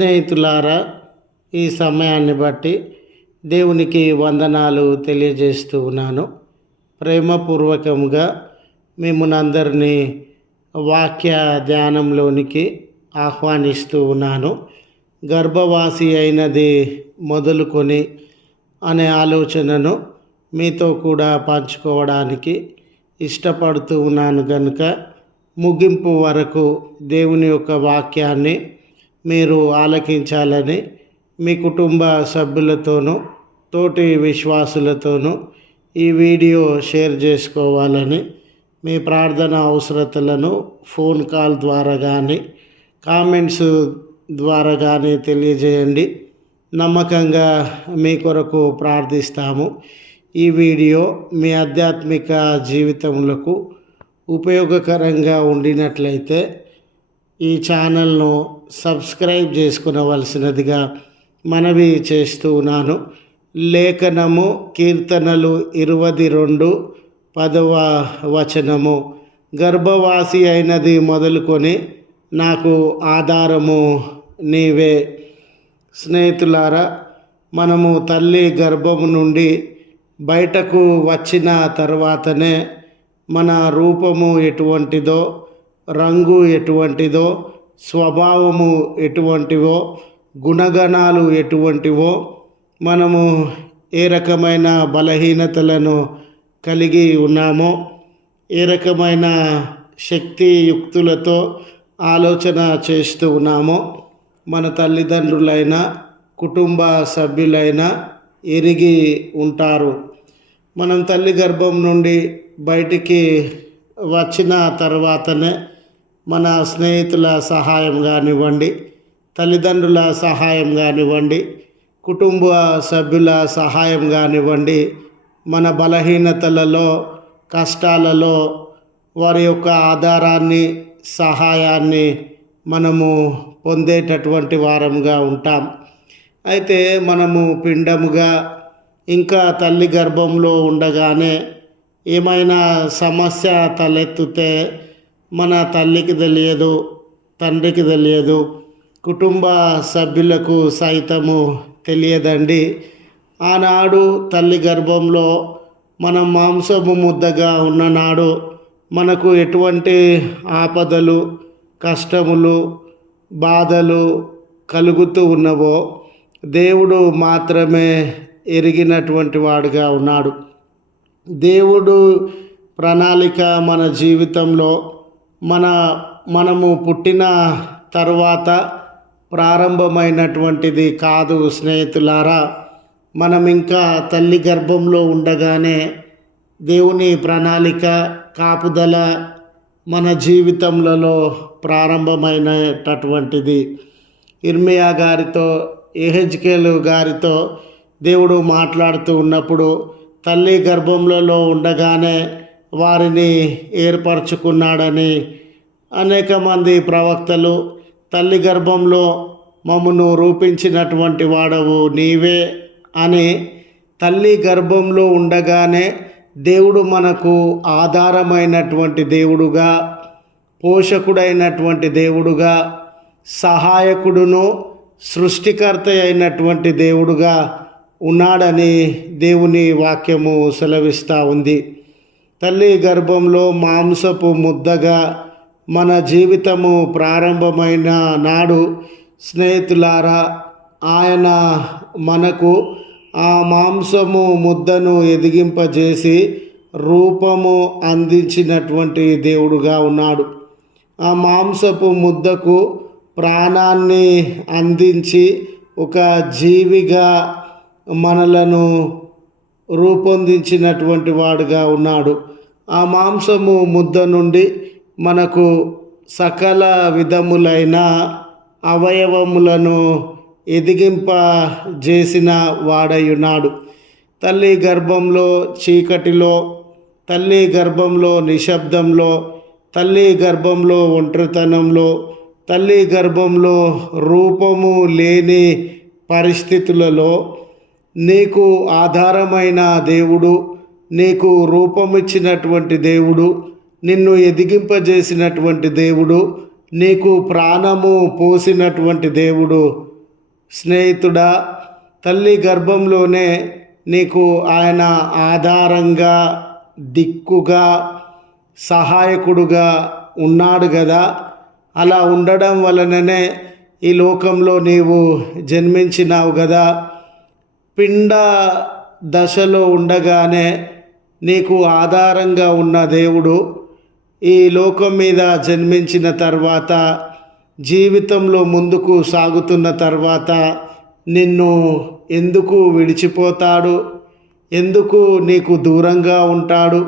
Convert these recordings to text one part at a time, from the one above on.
స్నేహితులారా ఈ సమయాన్ని బట్టి దేవునికి వందనాలు తెలియజేస్తూ ఉన్నాను. ప్రేమపూర్వకంగా మిమ్మల్ని వాక్య ధ్యానంలోనికి ఆహ్వానిస్తూ ఉన్నాను. గర్భవాసి అయినది మొదలుకొని అనే ఆలోచనను మీతో కూడా పంచుకోవడానికి ఇష్టపడుతూ ఉన్నాను కనుక ముగింపు వరకు దేవుని యొక్క వాక్యాన్ని మీరు ఆలకించాలని మీ కుటుంబ సభ్యులతోనూ తోటి విశ్వాసులతోనూ ఈ వీడియో షేర్ చేసుకోవాలని మీ ప్రార్థన అవసరతలను ఫోన్ కాల్ ద్వారా కానీ కామెంట్స్ ద్వారా కానీ తెలియజేయండి. నమ్మకంగా మీ కొరకు ప్రార్థిస్తాము. ఈ వీడియో మీ ఆధ్యాత్మిక జీవితములకు ఉపయోగకరంగా ఉండినట్లయితే ఈ ఛానల్ను సబ్స్క్రైబ్ చేసుకునవలసినదిగా మనవి చేస్తూ ఉన్నాను. లేఖనము కీర్తనలు ఇరవై రెండు పదవ వచనము. గర్భవాసి అయినది మొదలుకొని నాకు ఆధారము నీవే. స్నేహితులారా మనము తల్లి గర్భము నుండి బయటకు వచ్చిన తర్వాతనే మన రూపము ఎటువంటిదో రంగు ఎటువంటిదో స్వభావము ఎటువంటివో గుణగణాలు ఎటువంటివో మనము ఏ రకమైన బలహీనతలను కలిగి ఉన్నామో ఏ రకమైన శక్తియుక్తులతో ఆలోచన చేస్తూ ఉన్నామో మన తల్లిదండ్రులైన కుటుంబ సభ్యులైన ఎరిగి ఉంటారు. మనం తల్లి గర్భం నుండి బయటికి వచ్చిన తర్వాతనే మన స్నేహితుల సహాయం కానివ్వండి తల్లిదండ్రుల సహాయం కానివ్వండి కుటుంబ సభ్యుల సహాయం కానివ్వండి మన బలహీనతలలో కష్టాలలో వారి యొక్క ఆధారాన్ని సహాయాన్ని మనము పొందేటటువంటి వారంగా ఉంటాం. అయితే మనము పిండముగా ఇంకా తల్లి గర్భంలో ఉండగానే ఏమైనా సమస్య తలెత్తితే మన తల్లికి తెలియదు తండ్రికి తెలియదు కుటుంబ సభ్యులకు సైతము తెలియదండి. ఆనాడు తల్లి గర్భంలో మనం మాంసము ముద్దగా ఉన్ననాడు మనకు ఎటువంటి ఆపదలు కష్టములు బాధలు కలుగుతూ ఉన్నవో దేవుడు మాత్రమే ఎరిగినటువంటి వాడుగా ఉన్నాడు. దేవుడు ప్రణాళిక మన జీవితంలో మన మనము పుట్టిన తర్వాత ప్రారంభమైనటువంటిది కాదు స్నేహితులారా. మనం ఇంకా తల్లి గర్భంలో ఉండగానే దేవుని ప్రణాళిక కాపుదల మన జీవితంలో ప్రారంభమైనటటువంటిది. ఇర్మియా గారితో ఎహెచ్కేలు గారితో దేవుడు మాట్లాడుతూ ఉన్నప్పుడు తల్లి గర్భంలో ఉండగానే వారిని ఏర్పరచుకున్నాడని అనేక మంది ప్రవక్తలు తల్లి గర్భంలో మమ్మను రూపించినటువంటి వాడవు నీవే అని తల్లి గర్భంలో ఉండగానే దేవుడు మనకు ఆధారమైనటువంటి దేవుడుగా పోషకుడైనటువంటి దేవుడుగా సహాయకుడును సృష్టికర్త అయినటువంటి దేవుడుగా ఉన్నాడని దేవుని వాక్యము సెలవిస్తూ ఉంది. తల్లి గర్భంలో మాంసపు ముద్దగా మన జీవితము ప్రారంభమైన నాడు స్నేహితులారా ఆయన మనకు ఆ మాంసము ముద్దను ఎదిగింపజేసి రూపము అందించినటువంటి దేవుడుగా ఉన్నాడు. ఆ మాంసపు ముద్దకు ప్రాణాన్ని అందించి ఒక జీవిగా మనలను రూపొందించినటువంటి వాడుగా ఉన్నాడు. ఆ మాంసము ముద్ద నుండి మనకు సకల విధములైన అవయవములను ఎదిగింప చేసిన వాడయున్నాడు. తల్లి గర్భంలో చీకటిలో తల్లి గర్భంలో నిశ్శబ్దంలో తల్లి గర్భంలో ఒంటరితనంలో తల్లి గర్భంలో రూపము లేని పరిస్థితులలో నీకు ఆధారమైన దేవుడు నీకు రూపమిచ్చినటువంటి దేవుడు నిన్ను ఎదిగింపజేసినటువంటి దేవుడు నీకు ప్రాణము పోసినటువంటి దేవుడు. స్నేహితుడా తల్లి గర్భంలోనే నీకు ఆయన ఆధారంగా దిక్కుగా సహాయకుడుగా ఉన్నాడు కదా అలా ఉండడం వలననే ఈ లోకంలో నీవు జన్మించినావు కదా పిండ దశలో ఉండగానే నీకు ఆధారంగా ఉన్న దేవుడు ఈ లోకం మీద జన్మించిన తర్వాత జీవితంలో ముందుకు సాగుతున్న తర్వాత నిన్ను ఎందుకు విడిచిపోతాడు? ఎందుకు నీకు దూరంగా ఉంటాడు?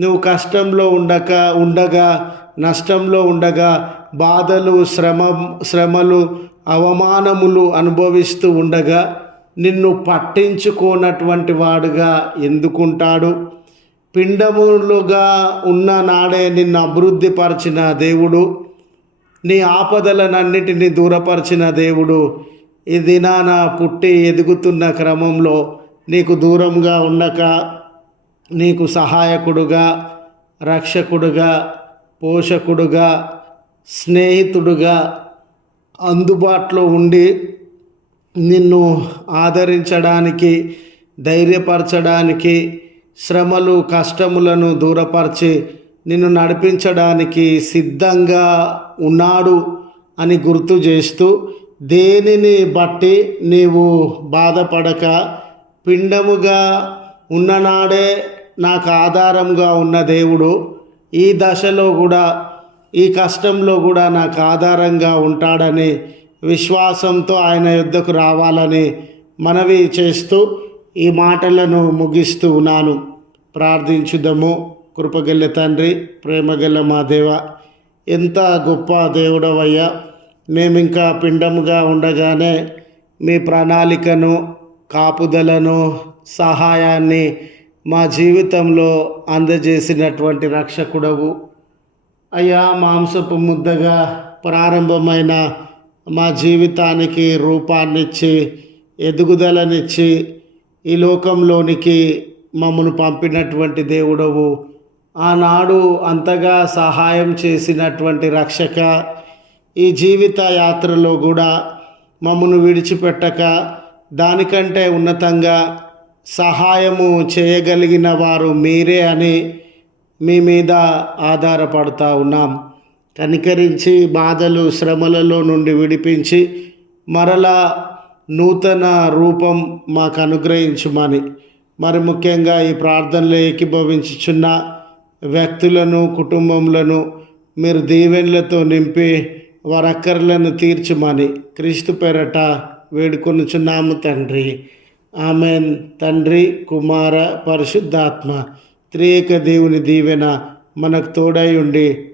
నువ్వు కష్టంలో ఉండక ఉండగా నష్టంలో ఉండగా బాధలు శ్రమ శ్రమలు అవమానములు అనుభవిస్తూ ఉండగా నిన్ను పట్టించుకోనటువంటి వాడుగా ఎందుకుంటాడు? పిండములుగా ఉన్న నాడే నిన్ను అభివృద్ధిపరిచిన దేవుడు. నీ ఆపదలనన్నిటినీ దూరపరిచిన దేవుడు. ఈ దినాన పుట్టి ఎదుగుతున్న క్రమంలో నీకు దూరంగా ఉండక నీకు సహాయకుడుగా రక్షకుడుగా పోషకుడుగా స్నేహితుడుగా అందుబాటులో ఉండి నిన్ను ఆదరించడానికి ధైర్యపరచడానికి శ్రమలు కష్టములను దూరపరిచి నిన్ను నడిపించడానికి సిద్ధంగా ఉన్నాడు అని గుర్తు చేస్తూ దేనిని బట్టి నీవు బాధపడక పిండముగా ఉన్ననాడే నాకు ఆధారంగా ఉన్న దేవుడు ఈ దశలో కూడా ఈ కష్టంలో కూడా నాకు ఆధారంగా ఉంటాడని విశ్వాసంతో ఆయన యుద్ధకు రావాలని మనవి చేస్తూ ఈ మాటలను ముగిస్తూ ఉన్నాను. ప్రార్థించుదము. కృపగల్ల తండ్రి ప్రేమగల్ల మా దేవ ఎంత గొప్ప దేవుడవయ్యా. మేమింకా పిండముగా ఉండగానే మీ ప్రణాళికను కాపుదలను సహాయాన్ని మా జీవితంలో అందజేసినటువంటి రక్షకుడవు. అయ్యా మాంసపు ముద్దగా ప్రారంభమైన మా జీవితానికి రూపాన్నిచ్చి ఎదుగుదలనిచ్చి ఈ లోకంలోనికి మమ్మను పంపినటువంటి దేవుడవు. ఆనాడు అంతగా సహాయం చేసినటువంటి రక్షక ఈ జీవిత యాత్రలో కూడా మమ్మను విడిచిపెట్టక దానికంటే ఉన్నతంగా సహాయము చేయగలిగిన వారు మీరే అని మీ మీద ఆధారపడుతూ ఉన్నాం. కనికరించి బాధలు శ్రమలలో నుండి విడిపించి మరలా నూతన రూపం మాకు అనుగ్రహించుమని. మరి ముఖ్యంగా ఈ ప్రార్థనలో ఏకీభవించుచున్న వ్యక్తులను కుటుంబములను మీరు దీవెనలతో నింపి వారి అక్కర్లను తీర్చుమని క్రీస్తు పేరట వేడుకొనుచున్నాము తండ్రి. ఆమెన్. తండ్రి కుమార పరిశుద్ధాత్మ త్రియేక దేవుని దీవెన మనకు తోడై ఉండి